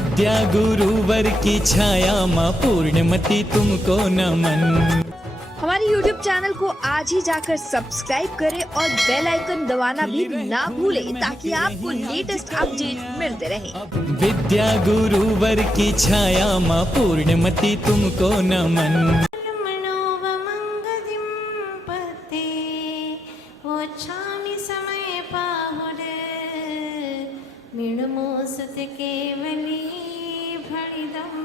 विद्या गुरुवर की छाया माँ पूर्णमती तुमको नमन। हमारे YouTube चैनल को आज ही जाकर सब्सक्राइब करें और बेल आइकन दबाना भी ना भूलें ताकि आपको लेटेस्ट अपडेट मिलते रहें। विद्या गुरुवर की छाया माँ पूर्णमती तुमको नमन। मिणमोसुत केवली भणिदम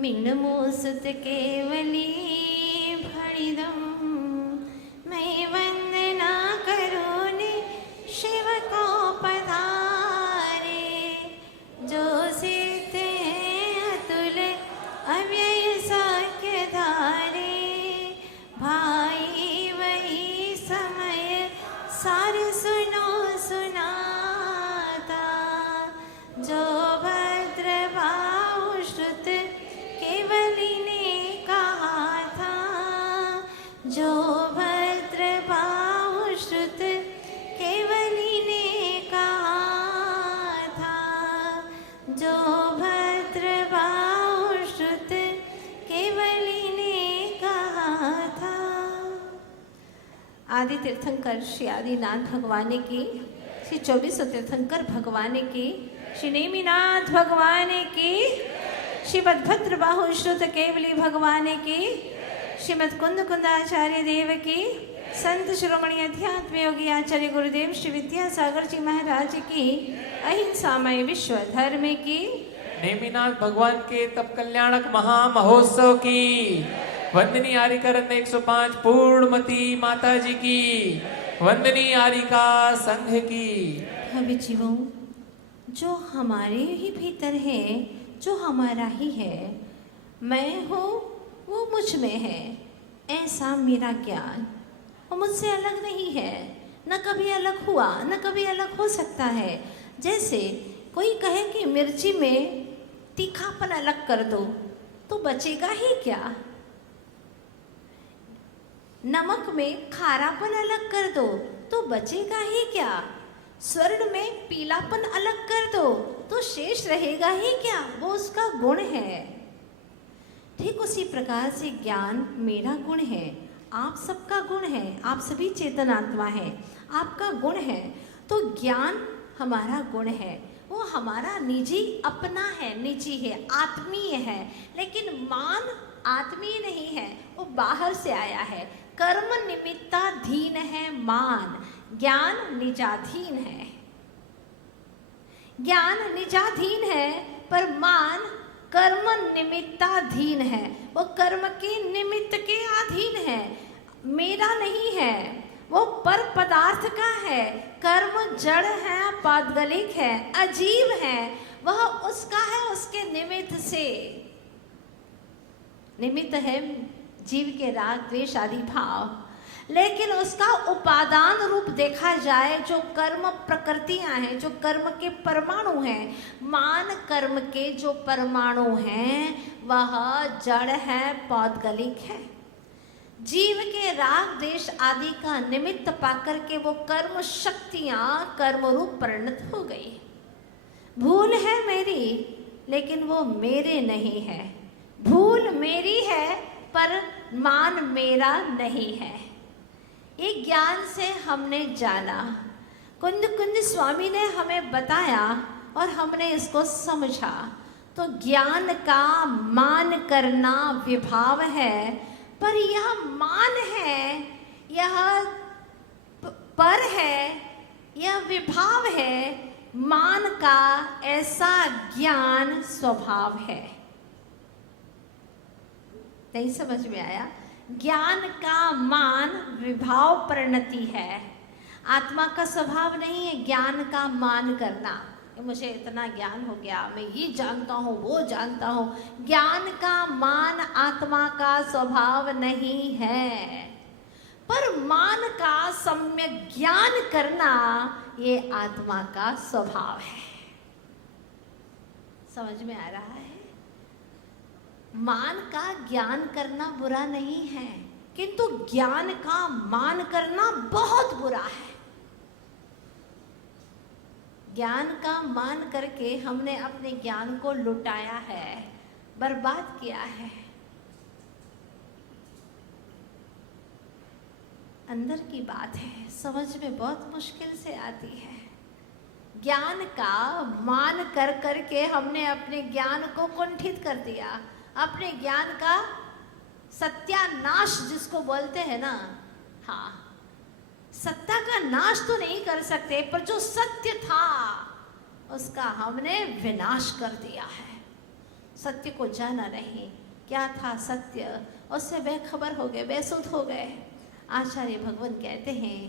मिणमोसुत केवली भणिदम मैं वंदना करूनि शिव को पधारे जो सिद्ध है अतुल अव्यय सौख्य धारे भाई वही समय सार सुनो सुनाता जो भद्र भाव श्रुत केवली ने कहा था जो भद्र भाव श्रुत केवली ने कहा था जो भद्र भाव श्रुत केवली ने कहा था। आदि तीर्थंकर श्री आदिनाथ भगवान की, श्री 24 तीर्थंकर भगवान की, श्री नेमिनाथ भगवान की, श्री भद्र बाहु श्रुत केवली भगवान की, श्रीमद कुंद कुंदाचार्य देव की, संत शिरोमणि अध्यात्म योगी आचार्य गुरुदेव श्री विद्यासागर जी महाराज की, अहिंसामय विश्व धर्म की, नेमिनाथ भगवान के तप कल्याणक महामहोत्सव की, वंदनी आरिकरत्न 105 पूर्णमती माता जी की, वंदनी आरिका संघ की। हम जीवों जो हमारे ही भीतर है, जो हमारा ही है, मैं हूँ वो मुझ में है, ऐसा मेरा ज्ञान वो मुझसे अलग नहीं है, न कभी अलग हुआ न कभी अलग हो सकता है। जैसे कोई कहे कि मिर्ची में तीखापन अलग कर दो तो बचेगा ही क्या, नमक में खारापन अलग कर दो तो बचेगा ही क्या, स्वर्ण में पीलापन अलग कर दो तो शेष रहेगा ही क्या, वो उसका गुण है। ठीक उसी प्रकार से ज्ञान मेरा गुण है, आप सबका गुण है, आप सभी चेतन आत्मा है, आपका गुण है। तो ज्ञान हमारा गुण है, वो हमारा निजी अपना है, निजी है, आत्मीय है। लेकिन मान आत्मीय नहीं है, वो बाहर से आया है, कर्म निमित्ताधीन है मान, ज्ञान निजाधीन है। ज्ञान निजाधीन है पर मान कर्म निमित्ताधीन है, वो कर्म के निमित्त के अधीन है, मेरा नहीं है, वो पर पदार्थ का है। कर्म जड़ है, पौद्गलिक है, अजीब है, वह उसका है, उसके निमित्त से। निमित्त है जीव के राग द्वेष आदि भाव, लेकिन उसका उपादान रूप देखा जाए, जो कर्म प्रकृतियां हैं, जो कर्म के परमाणु हैं, मान कर्म के जो परमाणु हैं वह जड़ है, पौद्गलिक है। जीव के राग देश आदि का निमित्त पाकर के वो कर्म शक्तियां कर्म रूप परिणत हो गई। भूल है मेरी लेकिन वो मेरे नहीं है, भूल मेरी है पर मान मेरा नहीं है। एक ज्ञान से हमने जाना, कुंद कुंद स्वामी ने हमें बताया और हमने इसको समझा। तो ज्ञान का मान करना विभाव है, पर यह मान है, यह पर है, यह विभाव है, मान का ऐसा ज्ञान स्वभाव है। नहीं समझ में आया? ज्ञान का मान विभाव परिणति है, आत्मा का स्वभाव नहीं है ज्ञान का मान करना। मुझे इतना ज्ञान हो गया, मैं ये जानता हूँ वो जानता हूँ। ज्ञान का मान आत्मा का स्वभाव नहीं है, पर मान का सम्यक ज्ञान करना ये आत्मा का स्वभाव है। समझ में आ रहा है? मान का ज्ञान करना बुरा नहीं है, किंतु ज्ञान का मान करना बहुत बुरा है। ज्ञान का मान करके हमने अपने ज्ञान को लुटाया है, बर्बाद किया है। अंदर की बात है, समझ में बहुत मुश्किल से आती है। ज्ञान का मान कर करके हमने अपने ज्ञान को कुंठित कर दिया, अपने ज्ञान का सत्यानाश जिसको बोलते हैं ना, हाँ, सत्ता का नाश तो नहीं कर सकते, पर जो सत्य था उसका हमने विनाश कर दिया है। सत्य को जाना नहीं, क्या था सत्य, उससे बेखबर हो गए, बेसुध हो गए। आचार्य भगवान कहते हैं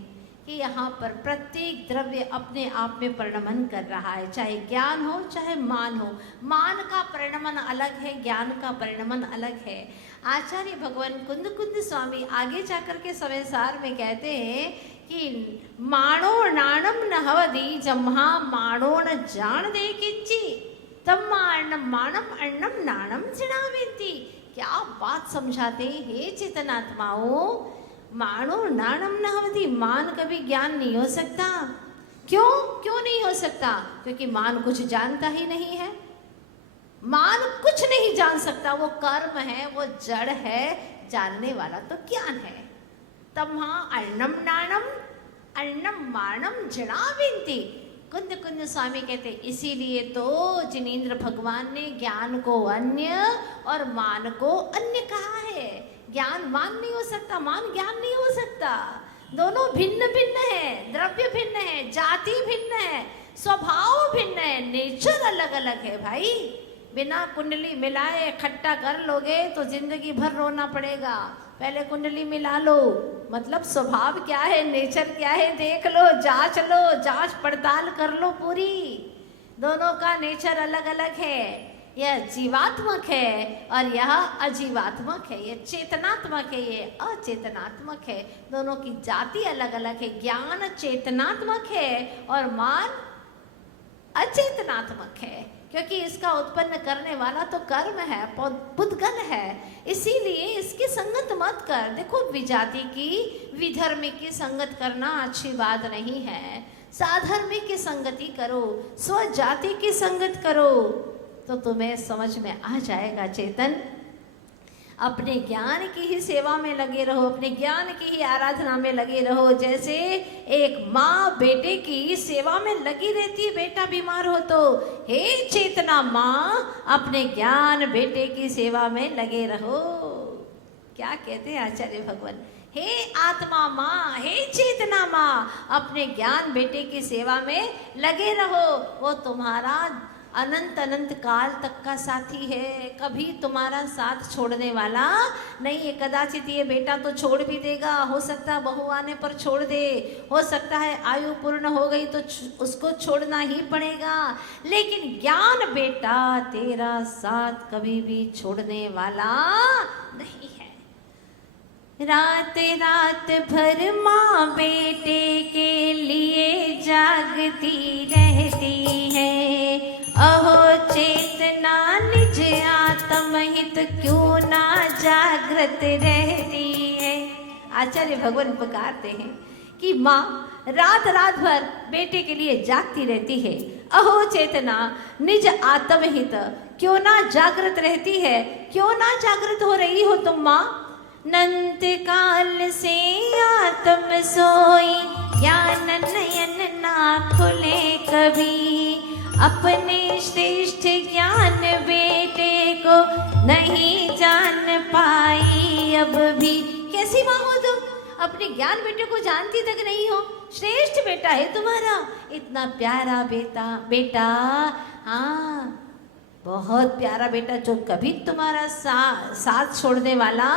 कि यहाँ पर प्रत्येक द्रव्य अपने आप में परिणमन कर रहा है, चाहे ज्ञान हो चाहे मान हो। मान का परिणमन अलग है, ज्ञान का परिणमन अलग है। आचार्य भगवान कुंद कुंद स्वामी आगे जाकर के सवेसार में कहते हैं कि माणो नाणम न हवदी जम्हा माणो न जान दे किच्ची तम माणम अन्नम नाणम जिणावेंती। क्या बात समझाते हे चेतनात्माओं, मानो नाणम न हवती, मान कभी ज्ञान नहीं हो सकता। क्यों नहीं हो सकता? क्योंकि मान कुछ जानता ही नहीं है। मान कुछ नहीं जान सकता, वो कर्म है, वो जड़ है, जानने वाला तो ज्ञान है। तब हाँ अन्नम नाणम अन्नम माणम जनाविंती। कुंद कुंद स्वामी कहते इसीलिए तो जिनेंद्र भगवान ने ज्ञान को अन्य और मान को अन्य कहा है। ज्ञान मान नहीं हो सकता, मान ज्ञान नहीं हो सकता। दोनों भिन्न भिन्न है, द्रव्य भिन्न है, जाति भिन्न है, स्वभाव भिन्न है, नेचर अलग अलग है भाई। बिना कुंडली मिलाए इकट्ठा कर लोगे तो जिंदगी भर रोना पड़ेगा। पहले कुंडली मिला लो, मतलब स्वभाव क्या है, नेचर क्या है देख लो, जांच पड़ताल कर लो पूरी। दोनों का नेचर अलग अलग है। यह जीवात्मक है और यह अजीवात्मक है, यह चेतनात्मक है, ये अचेतनात्मक है। दोनों की जाति अलग अलग है। ज्ञान चेतनात्मक है और मान अचेतनात्मक है, क्योंकि इसका उत्पन्न करने वाला तो कर्म है, बुद्धगण है। इसीलिए इसकी संगत मत कर। देखो, विजाति की विधर्मी की संगत करना अच्छी बात नहीं है। साधर्मी की संगति करो, स्वजाति की संगत करो, तो तुम्हें समझ में आ जाएगा। चेतन, अपने ज्ञान की ही सेवा में लगे रहो, अपने ज्ञान की ही आराधना में लगे रहो। जैसे एक माँ बेटे की सेवा में लगी रहती है, बेटा बीमार हो तो हे चेतना माँ, अपने ज्ञान बेटे की सेवा में लगे रहो। क्या कहते हैं आचार्य भगवान, हे आत्मा माँ, हे चेतना माँ, अपने ज्ञान बेटे की सेवा में लगे रहो। वो तुम्हारा अनंत अनंत काल तक का साथी है, कभी तुम्हारा साथ छोड़ने वाला नहीं है। कदाचित ये बेटा तो छोड़ भी देगा, हो सकता है बहू आने पर छोड़ दे, हो सकता है आयु पूर्ण हो गई तो उसको छोड़ना ही पड़ेगा, लेकिन ज्ञान बेटा तेरा साथ कभी भी छोड़ने वाला नहीं है। रात रात भर माँ बेटे के लिए जागती रहती है, अहो चेतना निज आत्महित क्यों ना जागृत रहती है। आचार्य भगवान पुकारते हैं कि माँ रात रात भर बेटे के लिए जागती रहती है, अहो चेतना निज आत्महित क्यों ना जागृत रहती है। क्यों ना जागृत हो रही हो तुम माँ? नंत काल से आत्म सोई, ज्ञान नयन ना खुले कभी, अपने श्रेष्ठ ज्ञान बेटे को नहीं जान पाई अब भी। कैसी माँ हो तुम, अपने ज्ञान बेटे को जानती तक नहीं हो। श्रेष्ठ बेटा है तुम्हारा, इतना प्यारा बेटा, हाँ बहुत प्यारा बेटा, जो कभी तुम्हारा साथ छोड़ने वाला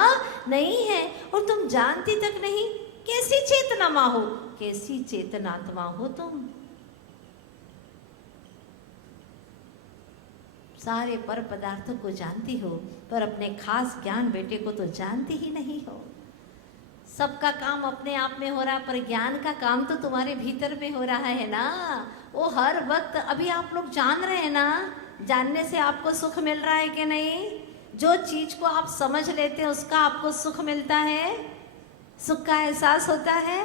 नहीं है, और तुम जानती तक नहीं। कैसी चेतना माँ हो, कैसी चेतनात्मा हो तुम। सारे पर पदार्थों को जानती हो, पर अपने खास ज्ञान बेटे को तो जानती ही नहीं हो। सबका काम अपने आप में हो रहा, पर ज्ञान का काम तो तुम्हारे भीतर में हो रहा है ना। वो हर वक्त, अभी आप लोग जान रहे हैं ना, जानने से आपको सुख मिल रहा है कि नहीं? जो चीज को आप समझ लेते हैं उसका आपको सुख मिलता है, सुख का एहसास होता है,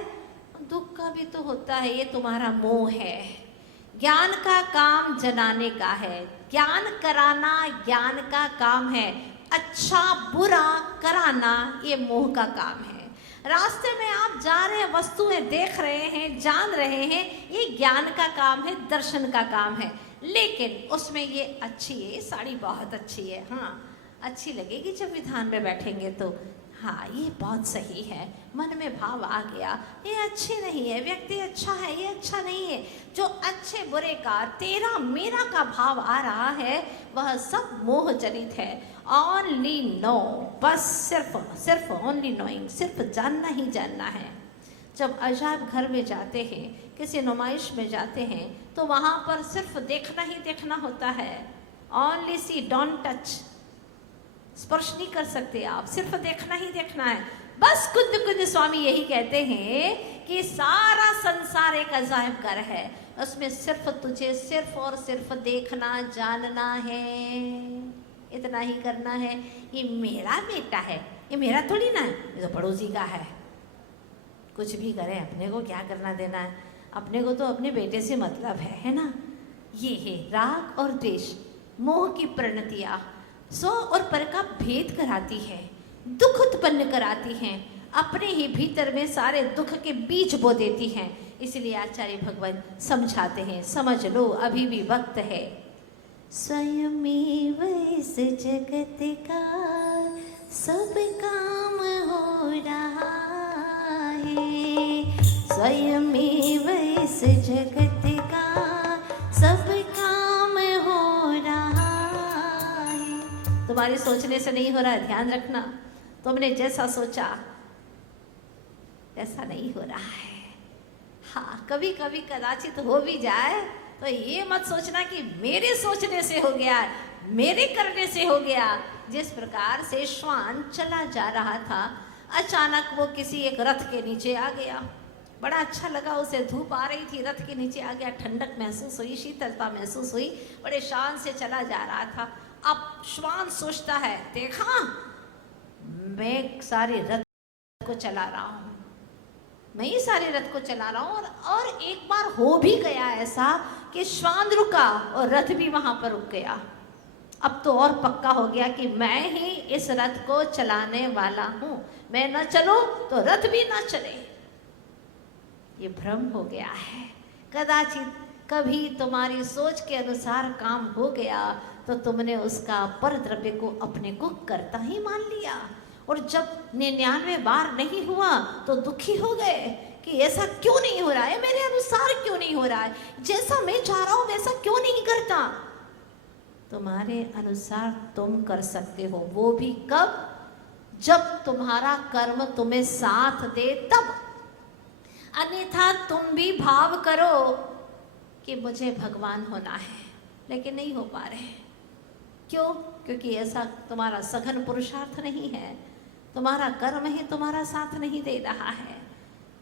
दुख का भी तो होता है। ये तुम्हारा मोह है, ज्ञान का काम जनाने का है, ज्ञान कराना ज्ञान का काम है, अच्छा बुरा कराना ये मोह का काम है। रास्ते में आप जा रहे हैं, वस्तुएं देख रहे हैं, जान रहे हैं, ये ज्ञान का काम है, दर्शन का काम है। लेकिन उसमें ये अच्छी है, ये साड़ी बहुत अच्छी है, हाँ अच्छी लगेगी जब विधान में बैठेंगे तो, हाँ ये बहुत सही है, मन में भाव आ गया, ये अच्छी नहीं है, व्यक्ति अच्छा है, ये अच्छा नहीं है। जो अच्छे बुरे का तेरा मेरा का भाव आ रहा है वह सब मोह जनित है। ओनली नो, बस सिर्फ ओनली नोइंग, सिर्फ जानना ही जानना है। जब अजायब घर में जाते हैं, किसी नुमाइश में जाते हैं, तो वहाँ पर सिर्फ देखना ही देखना होता है। ओनली सी, डोंट टच, स्पर्श नहीं कर सकते आप, सिर्फ देखना ही देखना है। बस खुद स्वामी यही कहते हैं कि सारा संसार एक अजायब घर है, उसमें सिर्फ तुझे सिर्फ और सिर्फ देखना जानना है, इतना ही करना है। ये मेरा बेटा है, ये मेरा थोड़ी ना है, ये तो पड़ोसी का है। कुछ भी करें, अपने को क्या करना देना है, अपने को तो अपने बेटे से मतलब है ना। ये है राग और द्वेष, मोह की परिणतियाँ सो और पर का भेद कराती है, दुख उत्पन्न कराती हैं, अपने ही भीतर में सारे दुख के बीज बो देती हैं। इसलिए आचार्य भगवान समझाते हैं, समझ लो अभी भी वक्त है। स्वयमेव इस जगत का सब काम हो रहा है, स्वयमेव इस जगत का सब काम हो रहा है। तुम्हारे सोचने से नहीं हो रहा है, ध्यान रखना, तुमने जैसा सोचा ऐसा नहीं हो रहा है। हाँ, कभी कभी कदाचित हो भी जाए तो ये मत सोचना कि मेरे सोचने से हो गया, मेरे करने से हो गया। जिस प्रकार से श्वान चला जा रहा था, अचानक वो किसी एक रथ के नीचे आ गया, बड़ा अच्छा लगा उसे, धूप आ रही थी, रथ के नीचे आ गया, ठंडक महसूस हुई, शीतलता महसूस हुई, बड़े शान से चला जा रहा था। अब श्वान सोचता है, देखा मैं सारे रथ को चला रहा हूँ, मैं ही सारे रथ को चला रहा हूँ। और एक बार हो भी गया ऐसा कि श्वान रुका और रथ भी वहां पर रुक गया। अब तो और पक्का हो गया कि मैं ही इस रथ को चलाने वाला हूँ, मैं न चलूं तो रथ भी न चले। ये भ्रम हो गया है। कदाचित कभी तुम्हारी सोच के अनुसार काम हो गया तो तुमने उसका पर द्रव्य को अपने को कर्ता ही मान लिया, और जब 99 बार नहीं हुआ तो दुखी हो गए कि ऐसा क्यों नहीं हो रहा है, मेरे अनुसार क्यों नहीं हो रहा है, जैसा मैं चाह रहा हूं वैसा क्यों नहीं करता। तुम्हारे अनुसार तुम कर सकते हो, वो भी कब, जब तुम्हारा कर्म तुम्हें साथ दे तब। अन्यथा तुम भी भाव करो कि मुझे भगवान होना है, लेकिन नहीं हो पा रहे। क्यों? क्योंकि ऐसा तुम्हारा सघन पुरुषार्थ नहीं है, तुम्हारा कर्म ही तुम्हारा साथ नहीं दे रहा है।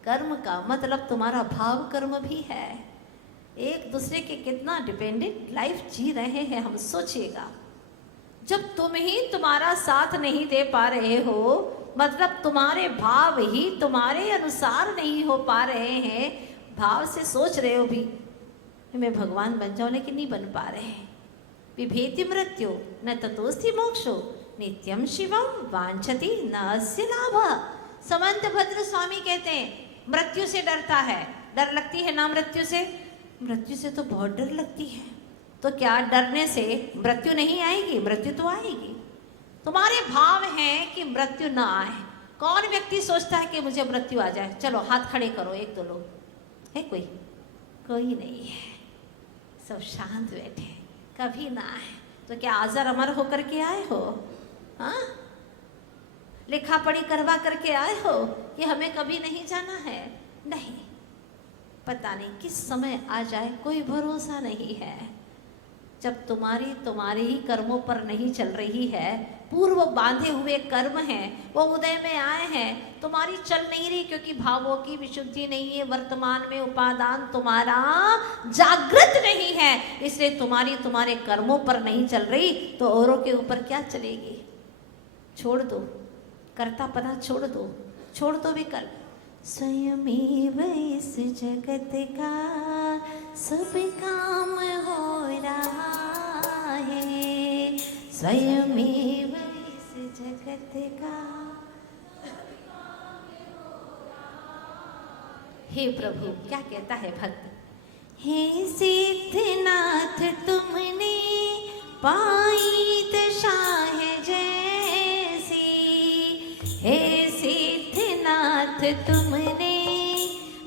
कर्म का मतलब तुम्हारा भाव कर्म भी है। एक दूसरे के कितना डिपेंडेंट लाइफ जी रहे हैं हम, सोचिएगा। जब तुम ही तुम्हारा साथ नहीं दे पा रहे हो, मतलब तुम्हारे भाव ही तुम्हारे अनुसार नहीं हो पा रहे हैं, भाव से सोच रहे हो भी मैं भगवान बन जाऊं, लेकिन नहीं बन पा रहे हैं। विभेति मृत्यु न ततोस्ति मोक्षो नित्यम शिवम वांछति न अस्य लाभ। समंत भद्र स्वामी कहते हैं मृत्यु से डरता है, डर लगती है ना मृत्यु से, मृत्यु से तो बहुत डर लगती है। तो क्या डरने से मृत्यु नहीं आएगी? मृत्यु तो आएगी। तुम्हारे भाव हैं कि मृत्यु ना आए। कौन व्यक्ति सोचता है कि मुझे मृत्यु आ जाए? चलो हाथ खड़े करो, एक दो लोग है, कोई नहीं है, सब शांत बैठे, कभी ना आए। तो क्या अजर अमर होकर के आए हो? हाँ, लिखा पढ़ी करवा करके आए हो कि हमें कभी नहीं जाना है? नहीं, पता नहीं किस समय आ जाए, कोई भरोसा नहीं है। जब तुम्हारे ही कर्मों पर नहीं चल रही है, पूर्व बांधे हुए कर्म हैं, वो उदय में आए हैं, तुम्हारी चल नहीं रही क्योंकि भावों की विशुद्धि नहीं है, वर्तमान में उपादान तुम्हारा जागृत नहीं है, इसलिए तुम्हारे कर्मों पर नहीं चल रही, तो औरों के ऊपर क्या चलेगी? छोड़ दो, कर्ता पना छोड़ दो विकल्प। स्वयमेव इस जगत का सब काम हो रहा है, स्वयमेव इस जगत का। हे प्रभु, क्या कहता है भक्त? हे सिद्धनाथ तुमने पाई दशा है जैसी, हे सिद्धनाथ तुमने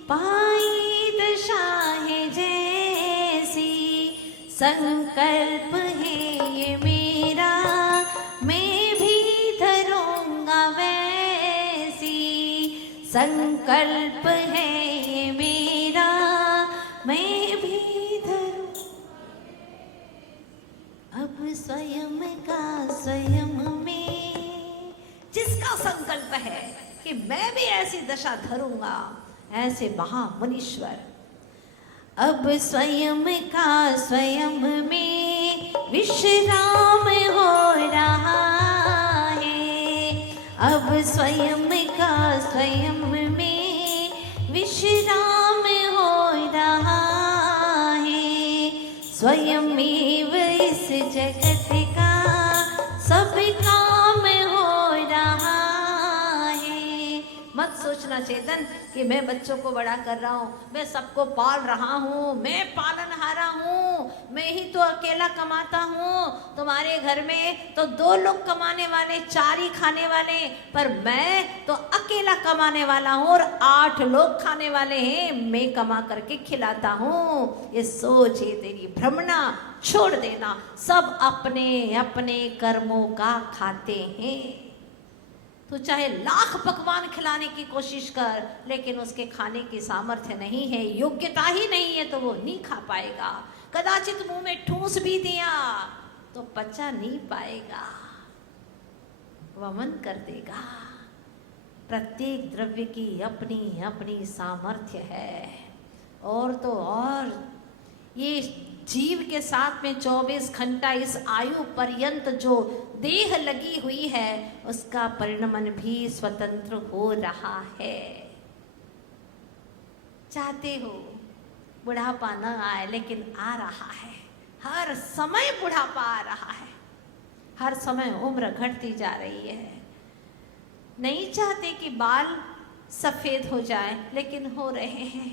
पाई दशा है जैसी, संकल्प है ये मेरा मैं भी धरूंगा वैसी, संकल्प है ये मेरा मैं भी धरूं। अब स्वयं का स्वयं में, जिसका संकल्प है कि मैं भी ऐसी दशा धरूंगा, ऐसे महामुनीश्वर, अब स्वयं का स्वयं में विश्राम हो रहा है, अब स्वयं का स्वयं में विश्राम हो रहा है, स्वयमेव इस जगत का सब काम हो रहा है। मत सोचना चेतन कि मैं बच्चों को बड़ा कर रहा हूँ, मैं सबको पाल रहा हूँ, मैं पालनहारा हूँ, मैं ही तो अकेला कमाता हूँ। तुम्हारे घर में तो 2 लोग कमाने वाले, 4 ही खाने वाले, पर मैं तो अकेला कमाने वाला हूँ और 8 लोग खाने वाले हैं, मैं कमा करके खिलाता हूँ। ये सोच है तेरी, भ्रमणा छोड़ देना। सब अपने अपने कर्मों का खाते हैं। तो चाहे लाख पकवान खिलाने की कोशिश कर, लेकिन उसके खाने की सामर्थ्य नहीं है, योग्यता ही नहीं है, तो वो नहीं खा पाएगा। कदाचित मुंह में ठूंस भी दिया तो पचा नहीं पाएगा, वमन कर देगा। प्रत्येक द्रव्य की अपनी अपनी सामर्थ्य है। और तो और ये जीव के साथ में 24 घंटा इस आयु पर्यंत जो देह लगी हुई है, उसका परिणमन भी स्वतंत्र हो रहा है। चाहते हो बुढ़ापा न आए, लेकिन आ रहा है। हर समय बुढ़ापा आ रहा है, हर समय उम्र घटती जा रही है। नहीं चाहते कि बाल सफेद हो जाए, लेकिन हो रहे हैं,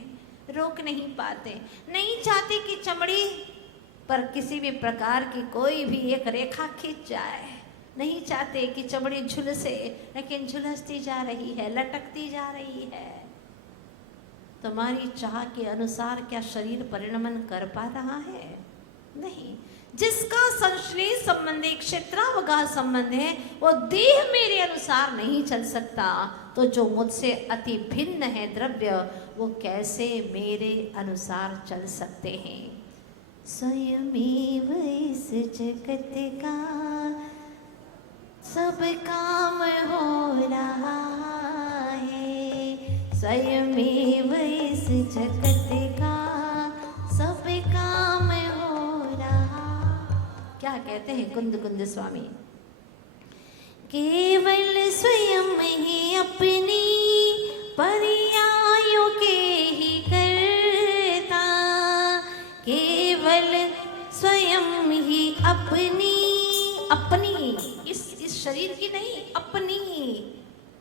रोक नहीं पाते। नहीं चाहते कि चमड़ी पर किसी भी प्रकार की कोई भी एक रेखा खींच जाए, नहीं चाहते कि चमड़ी झुलसे, लेकिन झुलसती जा रही है, लटकती जा रही है। तुम्हारी चाह के अनुसार क्या शरीर परिणमन कर पा रहा है? नहीं। जिसका संश्लेष संबंध, क्षेत्रावगाह संबंध है, वो देह मेरे अनुसार नहीं चल सकता, तो जो मुझसे अति भिन्न है द्रव्य, वो कैसे मेरे अनुसार चल सकते हैं? स्वयमेव इस जगत का सब काम हो रहा है, स्वयमेव इस जगत का सब काम हो रहा। क्या कहते हैं कुंद कुंद स्वामी? केवल स्वयं ही अपनी पर्यायों के ही करता, केवल स्वयं ही अपनी इस शरीर की नहीं,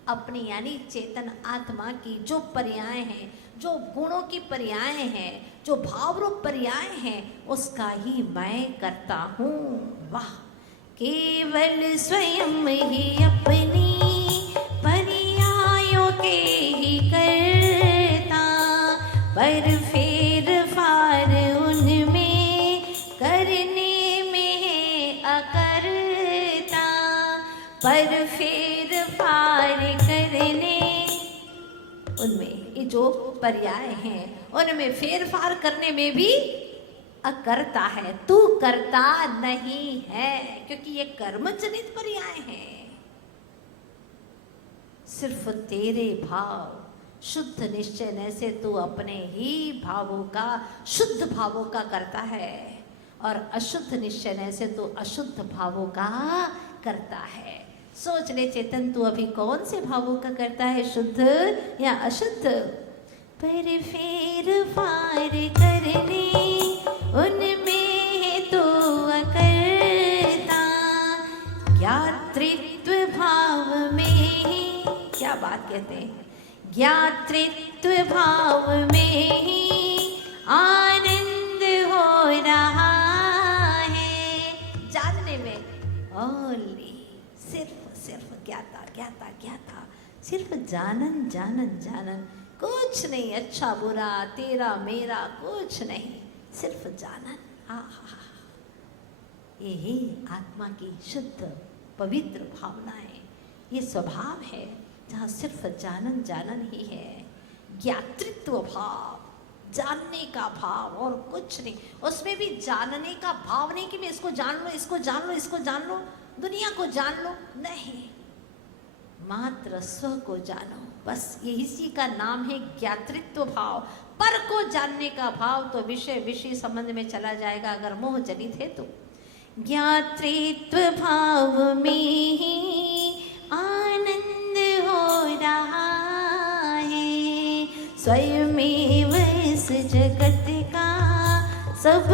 अपनी यानी चेतन आत्मा की जो पर्याय हैं, जो गुणों की पर्याय हैं, जो भावरूप पर्याय हैं, उसका ही मैं करता हूँ। वाह! केवल स्वयं ही अपनी पर्यायों के ही करता, पर फेर फार उनमें करने में है अकर्ता, पर फेर फार करने उनमें, ये जो पर्याय हैं उनमें फेर फार करने में भी अकर्ता है, तू करता नहीं है, क्योंकि ये कर्मजनित पर्याय है। सिर्फ तेरे भाव शुद्ध निश्चय से तू अपने ही भावों का, शुद्ध भावों का करता है, और अशुद्ध निश्चय से तू अशुद्ध भावों का करता है। सोच ले चेतन, तू अभी कौन से भावों का करता है, शुद्ध या अशुद्ध? पर फेर फार करने उनमें है तो अकर्ता, ज्ञातृत्व भाव में ही, क्या बात कहते हैं, ज्ञातृत्व भाव में ही आनंद हो रहा है, जानने में ओनली सिर्फ ज्ञाता ज्ञाता ज्ञाता, सिर्फ जानन जानन जानन, कुछ नहीं अच्छा बुरा तेरा मेरा कुछ नहीं, सिर्फ जानन। आहा, यही आत्मा की शुद्ध पवित्र भावना है, ये स्वभाव है जहाँ सिर्फ जानन जानन ही है। ज्ञातृत्व भाव, जानने का भाव और कुछ नहीं, उसमें भी जानने का भाव नहीं कि मैं इसको जान लो इसको जान लो इसको जान लो दुनिया को जान लो, नहीं, मात्र स्व को जानो, बस यही इसी का नाम है ज्ञातृत्व भाव। पर को जानने का भाव तो विषय संबंध में चला जाएगा अगर मोह जनित है तो। ज्ञातृत्व भाव में ही आनंद हो रहा है, स्वयमेव इस जगत का सब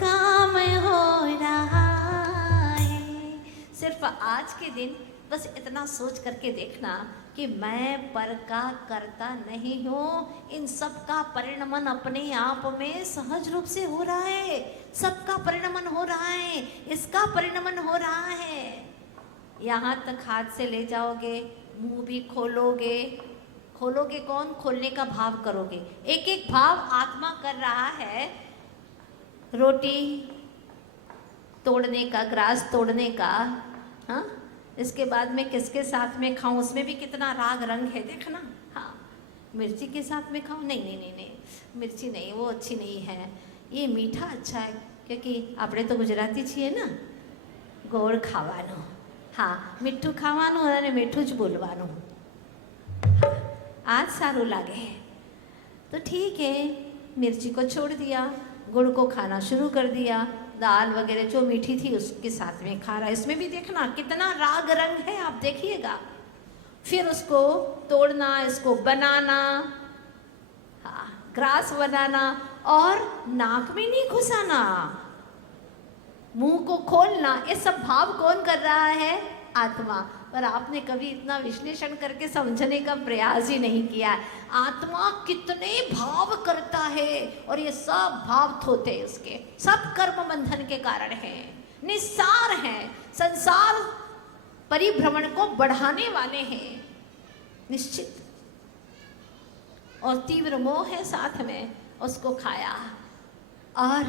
काम हो रहा है। सिर्फ आज के दिन बस इतना सोच करके देखना कि मैं पर का करता नहीं हूँ, इन सब का परिणमन अपने आप में सहज रूप से हो रहा है, सबका परिणमन हो रहा है, इसका परिणमन हो रहा है। यहाँ तक हाथ से ले जाओगे, मुंह भी खोलोगे, खोलोगे कौन, खोलने का भाव करोगे, एक एक भाव आत्मा कर रहा है, रोटी तोड़ने का, ग्रास तोड़ने का, हाँ, इसके बाद में किसके साथ में खाऊं, उसमें भी कितना राग रंग है देखना। हाँ, मिर्ची के साथ में खाऊं, नहीं नहीं नहीं नहीं, मिर्ची नहीं, वो अच्छी नहीं है, ये मीठा अच्छा है, क्योंकि આપણે તો ગુજરાતી છીએ ને, ગોળ ખાવાનો, હા, મીઠું ખાવાનું અને મીઠું જ બોલવાનું, आज सारू लागे तो ठीक है, मिर्ची को छोड़ दिया, गुड़ को खाना शुरू कर दिया, दाल वगैरह जो मीठी थी उसके साथ में खा रहा है, इसमें भी देखना कितना राग रंग है, आप देखिएगा। फिर उसको तोड़ना, इसको बनाना, हाँ, ग्रास बनाना, और नाक में नहीं घुसाना, मुंह को खोलना, ये सब भाव कौन कर रहा है, आत्मा। पर आपने कभी इतना विश्लेषण करके समझने का प्रयास ही नहीं किया। आत्मा कितने भाव करता है, और ये सब भाव थोते उसके, सब कर्म बंधन के कारण हैं, निस्सार हैं, संसार परिभ्रमण को बढ़ाने वाले हैं निश्चित, और तीव्र मोह है साथ में, उसको खाया और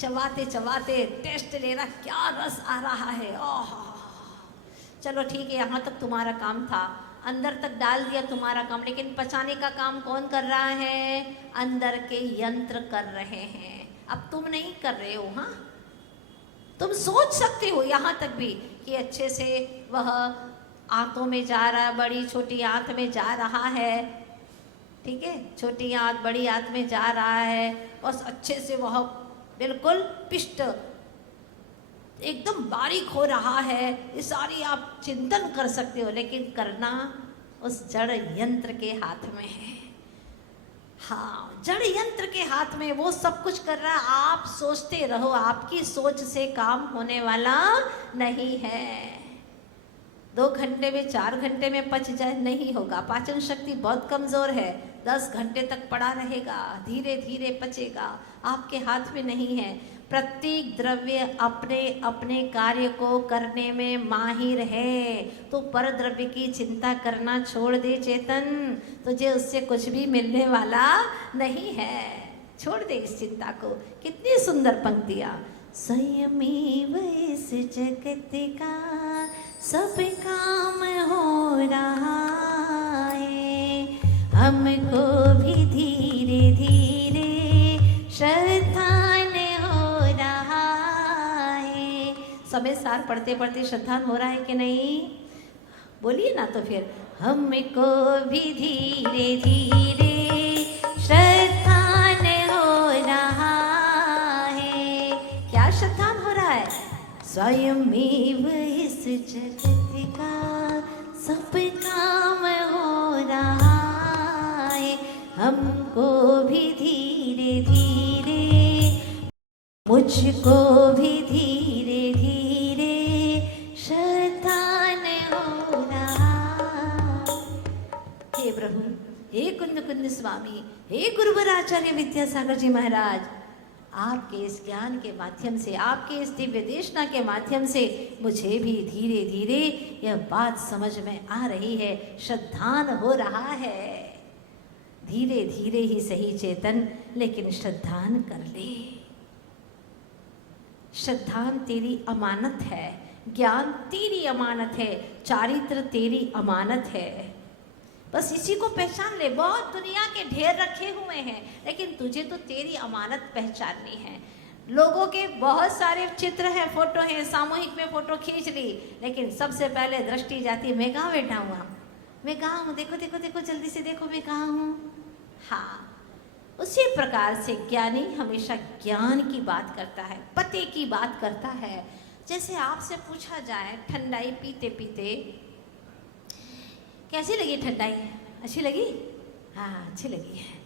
चबाते चबाते टेस्ट ले रहा, क्या रस आ रहा है, ओह चलो ठीक है, यहाँ तक तुम्हारा काम था, अंदर तक डाल दिया तुम्हारा काम, लेकिन पचाने का काम कौन कर रहा है, अंदर के यंत्र कर रहे हैं, अब तुम नहीं कर रहे हो। हाँ, तुम सोच सकते हो यहाँ तक भी कि अच्छे से वह आंतों में जा रहा है, बड़ी छोटी आंत में जा रहा है, ठीक है, छोटी आंत बड़ी आंत में जा रहा है, बस अच्छे से वह बिल्कुल पिष्ट एकदम बारीक हो रहा है, ये सारी आप चिंतन कर सकते हो, लेकिन करना उस जड़ यंत्र के हाथ में है। हाँ, जड़ यंत्र के हाथ में वो सब कुछ कर रहा है, आप सोचते रहो, आपकी सोच से काम होने वाला नहीं है। 2 घंटे में 4 घंटे में पच जाए, नहीं होगा, पाचन शक्ति बहुत कमज़ोर है, 10 घंटे तक पड़ा रहेगा, धीरे धीरे पचेगा, आपके हाथ में नहीं है। प्रत्येक द्रव्य अपने अपने कार्य को करने में माहिर है, तो पर द्रव्य की चिंता करना छोड़ दे चेतन, तुझे उससे कुछ भी मिलने वाला नहीं है, छोड़ दे इस चिंता को। कितनी सुंदर पंक्तियाँ, स्वयमेव इस जगत का सब काम हो रहा है, हमको भी धीरे धीरे श्रद्धान हो रहा है। समय सार पढ़ते पढ़ते श्रद्धान हो रहा है कि नहीं, बोलिए ना तो फिर, हमको भी धीरे धीरे श्रद्धान हो रहा है। क्या श्रद्धान हो रहा है, स्वयमेव इस जगत का सब काम हो रहा है, हमको भी धीरे धीरे, मुझको भी धीरे धीरे शैतान हो रहा। हे प्रभु, हे कुंद कुंद स्वामी, हे गुरुवराचार्य विद्यासागर जी महाराज, आपके इस ज्ञान के माध्यम से, आपके इस दिव्य देशना के माध्यम से मुझे भी धीरे धीरे यह बात समझ में आ रही है, श्रद्धान हो रहा है। धीरे धीरे ही सही चेतन, लेकिन श्रद्धान कर ले। श्रद्धान तेरी अमानत है, ज्ञान तेरी अमानत है, चारित्र तेरी अमानत है। बस इसी को पहचान ले। बहुत दुनिया के ढेर रखे हुए हैं, लेकिन तुझे तो तेरी अमानत पहचाननी है। लोगों के बहुत सारे चित्र हैं, फोटो हैं, सामूहिक में फोटो खींच ली, लेकिन सबसे पहले दृष्टि जाती है, मैं कहाँ बैठा हुआ, मैं कहाँ हूँ, देखो देखो देखो, जल्दी से देखो मैं कहाँ हूँ। हाँ, उसी प्रकार से ज्ञानी हमेशा ज्ञान की बात करता है, पते की बात करता है। जैसे आपसे पूछा जाए ठंडाई पीते पीते कैसी लगी ठंडाई, अच्छी लगी? हाँ, अच्छी लगी है।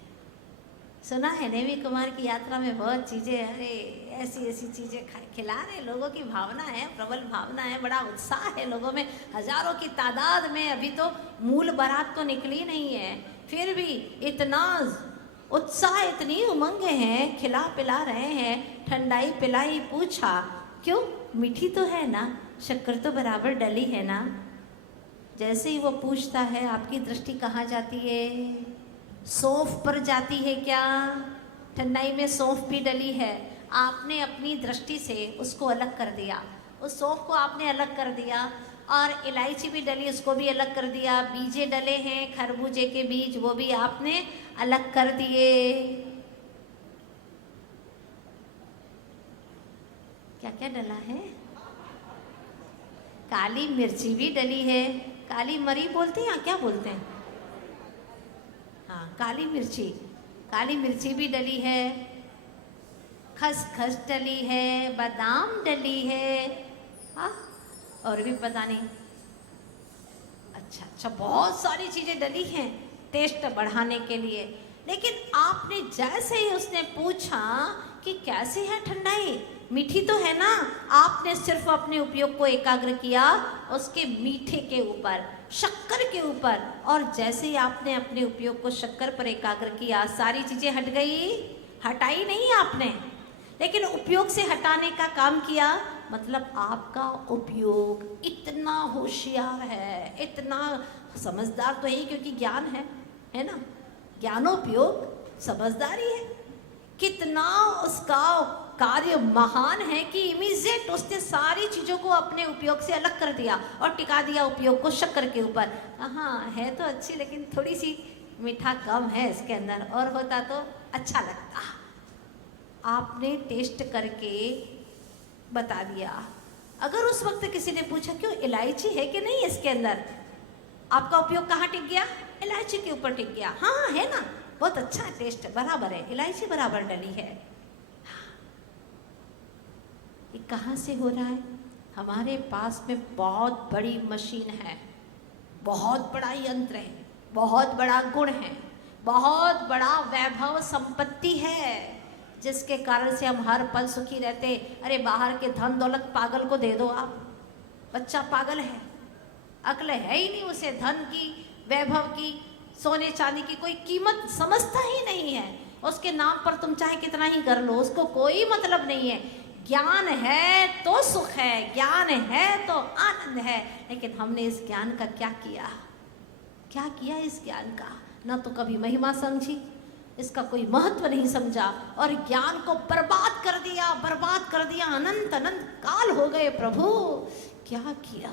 सुना है नेवी कुमार की यात्रा में बहुत चीज़ें, अरे ऐसी ऐसी चीज़ें खिला रहे। लोगों की भावना है, प्रबल भावना है, बड़ा उत्साह है लोगों में, हजारों की तादाद में। अभी तो मूल बारात तो निकली नहीं है, फिर भी इतना उत्साह, इतनी उमंग है, खिला पिला रहे हैं। ठंडाई पिलाई, पूछा क्यों, मीठी तो है ना, शक्कर तो बराबर डली है ना। जैसे ही वो पूछता है, आपकी दृष्टि कहाँ जाती है? सौंफ पर जाती है क्या? ठंडाई में सौंफ भी डली है, आपने अपनी दृष्टि से उसको अलग कर दिया। उस सौंफ को आपने अलग कर दिया, और इलायची भी डली, उसको भी अलग कर दिया। बीजे डले हैं, खरबूजे के बीज, वो भी आपने अलग कर दिए। क्या क्या डला है? काली मिर्ची भी डली है, काली मरी बोलते हैं या क्या बोलते हैं? हाँ, काली मिर्ची भी डली है, खसखस डली है, बादाम डली है, हाँ, और भी पता नहीं। अच्छा, बहुत सारी चीजें डली हैं टेस्ट बढ़ाने के लिए। लेकिन आपने जैसे ही उसने पूछा कि कैसी है ठंडाई, मीठी तो है ना, आपने सिर्फ अपने उपयोग को एकाग्र किया उसके मीठे के ऊपर, शक्कर के ऊपर। और जैसे ही आपने अपने उपयोग को शक्कर पर एकाग्र किया, सारी चीजें हट गई, हटाई नहीं आपने, लेकिन उपयोग से हटाने का काम किया। मतलब आपका उपयोग इतना होशियार है, इतना समझदार तो है, क्योंकि ज्ञान है ना, ज्ञानोपयोग समझदारी है। कितना उसका कार्य महान है कि इमीडिएट उसने सारी चीज़ों को अपने उपयोग से अलग कर दिया और टिका दिया उपयोग को शक्कर के ऊपर। हाँ, है तो अच्छी, लेकिन थोड़ी सी मीठा कम है इसके अंदर, और होता तो अच्छा लगता। आपने टेस्ट करके बता दिया। अगर उस वक्त किसी ने पूछा क्यों इलायची है कि नहीं इसके अंदर, आपका उपयोग कहाँ टिक गया? इलायची के ऊपर टिक गया। हाँ, है ना, बहुत अच्छा टेस्ट, बराबर है, इलायची बराबर डली है। ये कहाँ से हो रहा है? हमारे पास में बहुत बड़ी मशीन है, बहुत बड़ा यंत्र है, बहुत बड़ा गुण है, बहुत बड़ा वैभव संपत्ति है, जिसके कारण से हम हर पल सुखी रहते। अरे बाहर के धन दौलत पागल को दे दो आप, बच्चा पागल है, अक्ल है ही नहीं उसे, धन की, वैभव की, सोने चांदी की कोई कीमत समझता ही नहीं है। उसके नाम पर तुम चाहे कितना ही कर लो, उसको कोई मतलब नहीं है। ज्ञान है तो सुख है, ज्ञान है तो आनंद है। लेकिन हमने इस ज्ञान का क्या किया? क्या किया इस ज्ञान का? ना तो कभी महिमा समझी, इसका कोई महत्व नहीं समझा, और ज्ञान को बर्बाद कर दिया, बर्बाद कर दिया। अनंत अनंत काल हो गए प्रभु, क्या किया?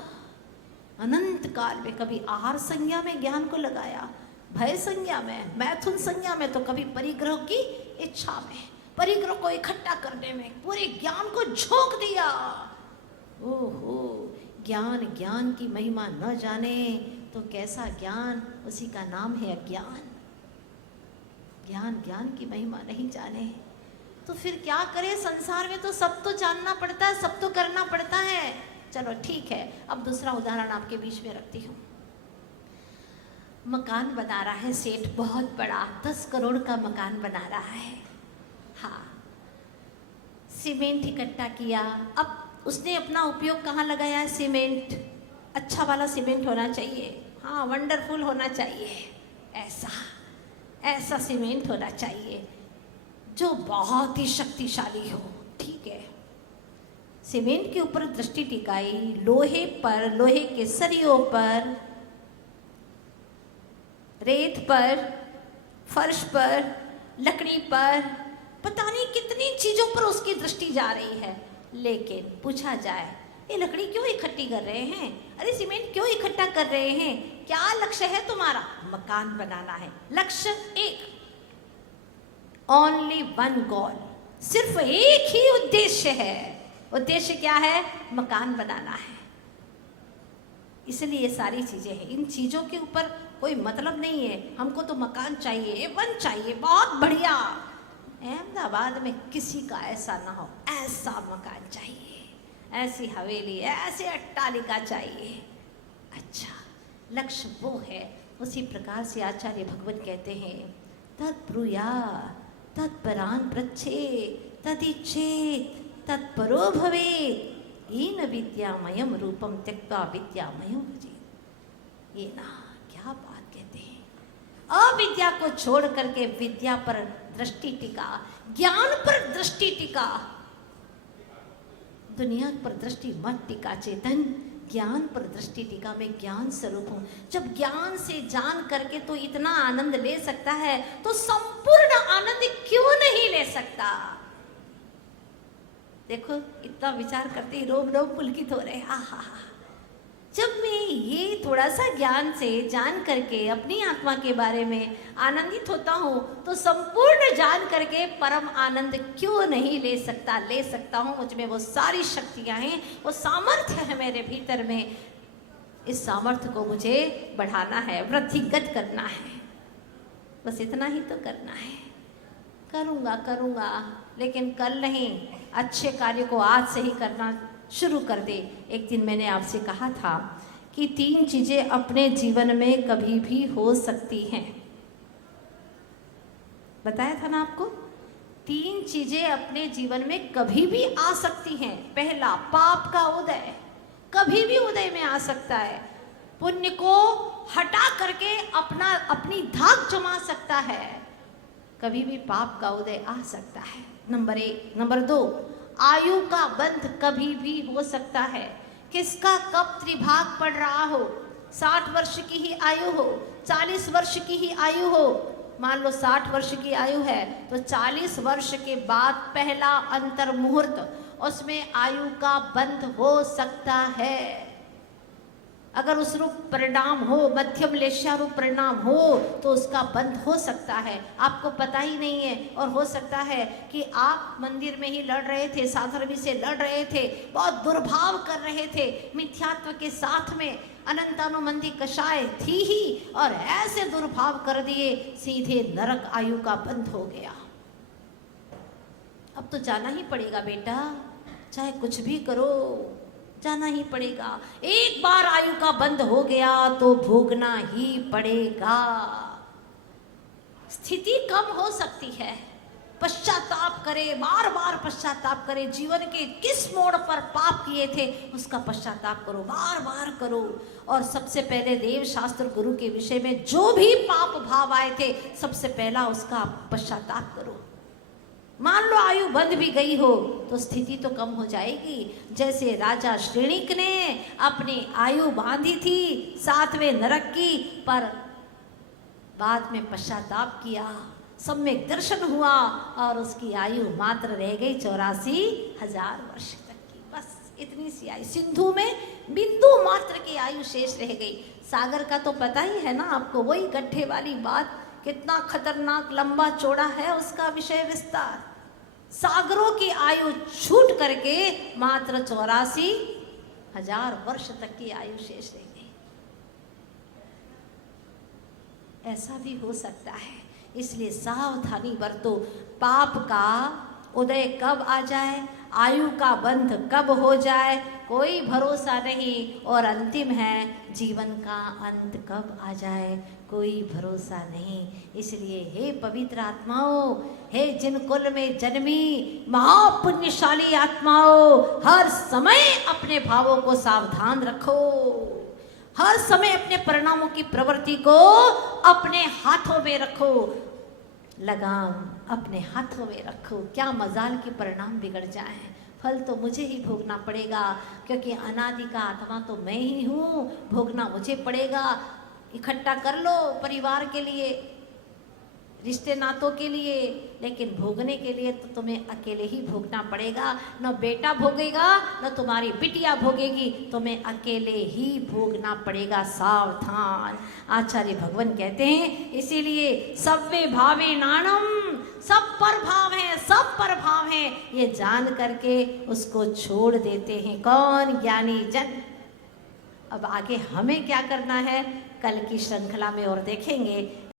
अनंत काल में कभी आहार संज्ञा में ज्ञान को लगाया, भय संज्ञा में, मैथुन संज्ञा में, तो कभी परिग्रह की इच्छा में, परिग्रह को इकट्ठा करने में पूरे ज्ञान को झोंक दिया। ओहो, ज्ञान ज्ञान की महिमा न जाने तो कैसा ज्ञान, उसी का नाम है अज्ञान। ज्ञान ज्ञान की महिमा नहीं जाने तो फिर क्या करे? संसार में तो सब तो जानना पड़ता है, सब तो करना पड़ता है। चलो ठीक है, अब दूसरा उदाहरण आपके बीच में रखती हूँ। मकान बना रहा है सेठ, बहुत बड़ा 10 करोड़ का मकान बना रहा है। हाँ, सीमेंट इकट्ठा किया। अब उसने अपना उपयोग कहाँ लगाया है? सीमेंट, अच्छा वाला सीमेंट होना चाहिए, हाँ वंडरफुल होना चाहिए, ऐसा ऐसा सीमेंट होना चाहिए जो बहुत ही शक्तिशाली हो। ठीक है, सीमेंट के ऊपर दृष्टि टिकाई, लोहे पर, लोहे के सरियों पर, रेत पर, फर्श पर, लकड़ी पर, पता नहीं कितनी चीजों पर उसकी दृष्टि जा रही है। लेकिन पूछा जाए, ये लकड़ी क्यों इकट्ठी कर रहे हैं? अरे सीमेंट क्यों इकट्ठा कर रहे हैं? क्या लक्ष्य है तुम्हारा? मकान बनाना है। लक्ष्य एक, ओनली वन गोल, सिर्फ एक ही उद्देश्य है। उद्देश्य क्या है? मकान बनाना है। इसलिए ये सारी चीजें हैं। इन चीजों के ऊपर कोई मतलब नहीं है। हमको तो मकान चाहिए, वन चाहिए, बहुत बढ़िया। अहमदाबाद में किसी का ऐसा ना हो, ऐसा मकान चाहिए, ऐसी हवेली, ऐसे अट्टालिका चाहिए। अच्छा, लक्ष्य वो है। उसी प्रकार से आचार्य भगवत कहते हैं, तत्ब्रूया तत्परान पृच्छे तदिच्छेत तत्परो भवेत् येन विद्यामयम रूपम त्यक्त्वा विद्यामयम भजेत्। ये ना क्या बात कहते हैं। अविद्या को छोड़ करके विद्या पर दृष्टि टिका, ज्ञान पर दृष्टि टिका, दुनिया पर दृष्टि मत टिका। चेतन, ज्ञान पर दृष्टि टिका। मैं ज्ञान स्वरूप हूं। जब ज्ञान से जान करके तो इतना आनंद ले सकता है, तो संपूर्ण आनंद क्यों नहीं ले सकता? देखो, इतना विचार करते ही रोम रोम पुलकित हो रहे। आहा, जब मैं ये थोड़ा सा ज्ञान से जान करके अपनी आत्मा के बारे में आनंदित होता हूँ, तो संपूर्ण जान करके परम आनंद क्यों नहीं ले सकता? ले सकता हूँ। मुझ में वो सारी शक्तियाँ हैं, वो सामर्थ्य है मेरे भीतर में। इस सामर्थ्य को मुझे बढ़ाना है, वृद्धिगत करना है। बस इतना ही तो करना है। करूँगा करूँगा, लेकिन कल नहीं, अच्छे कार्य को आज से ही करना शुरू कर दे। एक दिन मैंने आपसे कहा था कि 3 चीजें अपने जीवन में कभी भी हो सकती हैं। बताया था ना आपको? 3 चीजें अपने जीवन में कभी भी आ सकती हैं। पहला, पाप का उदय, कभी भी उदय में आ सकता है। पुण्य को हटा करके अपनी धाक जमा सकता है। कभी भी पाप का उदय आ सकता है, नंबर 1। नंबर 2, आयु का बंध कभी भी हो सकता है। किसका कब त्रिभाग पड़ रहा हो, 60 वर्ष की ही आयु हो, 40 वर्ष की ही आयु हो। मान लो 60 वर्ष की आयु है, तो 40 वर्ष के बाद पहला अंतर मुहूर्त, उसमें आयु का बंध हो सकता है। अगर उस रूप परिणाम हो, मध्यम लेश्या रूप परिणाम हो, तो उसका बंध हो सकता है, आपको पता ही नहीं है। और हो सकता है कि आप मंदिर में ही लड़ रहे थे, साधर्मी से लड़ रहे थे, बहुत दुर्भाव कर रहे थे, मिथ्यात्व के साथ में अनंतानुमंदी कषाय थी ही, और ऐसे दुर्भाव कर दिए, सीधे नरक आयु का बंध हो गया। अब तो जाना ही पड़ेगा बेटा, चाहे कुछ भी करो, जाना ही पड़ेगा। एक बार आयु का बंध हो गया तो भोगना ही पड़ेगा। स्थिति कम हो सकती है, पश्चाताप करे, बार बार पश्चाताप करे। जीवन के किस मोड़ पर पाप किए थे उसका पश्चाताप करो, बार बार करो। और सबसे पहले देव शास्त्र गुरु के विषय में जो भी पाप भाव आए थे, सबसे पहला उसका पश्चाताप करो। मान लो आयु बंध भी गई हो तो स्थिति तो कम हो जाएगी। जैसे राजा श्रेणिक ने अपनी आयु बांधी थी 7वें नरक की, पर बाद में पश्चाताप किया, सम्यक दर्शन हुआ, और उसकी आयु मात्र रह गई 84,000 वर्ष तक की। बस इतनी सी आयु, सिंधु में बिंदु मात्र की आयु शेष रह गई। सागर का तो पता ही है ना आपको, वही गड्ढे वाली बात, कितना खतरनाक लंबा चौड़ा है उसका विषय विस्तार। सागरों की आयु छूट करके मात्र 84,000 वर्ष तक की आयु शेष रह गई। ऐसा भी हो सकता है, इसलिए सावधानी बरतो। पाप का उदय कब आ जाए, आयु का बंध कब हो जाए, कोई भरोसा नहीं। और अंतिम है, जीवन का अंत कब आ जाए, कोई भरोसा नहीं। इसलिए हे पवित्र आत्माओं, हे जिन कुल में जन्मी महापुण्यशाली आत्माओं, हर समय अपने भावों को सावधान रखो। हर समय अपने परिणामों की प्रवृत्ति को अपने हाथों में रखो। लगाम अपने हाथों में रखो। क्या मजाल के परिणाम बिगड़ जाएं, फल तो मुझे ही भोगना पड़ेगा, क्योंकि अनादि का आत्मा तो मैं ही हूँ, भोगना मुझे पड़ेगा। इकट्ठा कर लो परिवार के लिए, रिश्ते नातों के लिए, लेकिन भोगने के लिए तो तुम्हें अकेले ही भोगना पड़ेगा। न बेटा भोगेगा, न तुम्हारी बिटिया भोगेगी, तुम्हें अकेले ही भोगना पड़ेगा। सावधान। आचार्य भगवान कहते हैं, इसीलिए सव्वे भावे नाणम, सब पर भाव है, सब पर भाव है, ये जान करके उसको छोड़ देते हैं। कौन? ज्ञानी जन। अब आगे हमें क्या करना है, कल की श्रृंखला में और देखेंगे।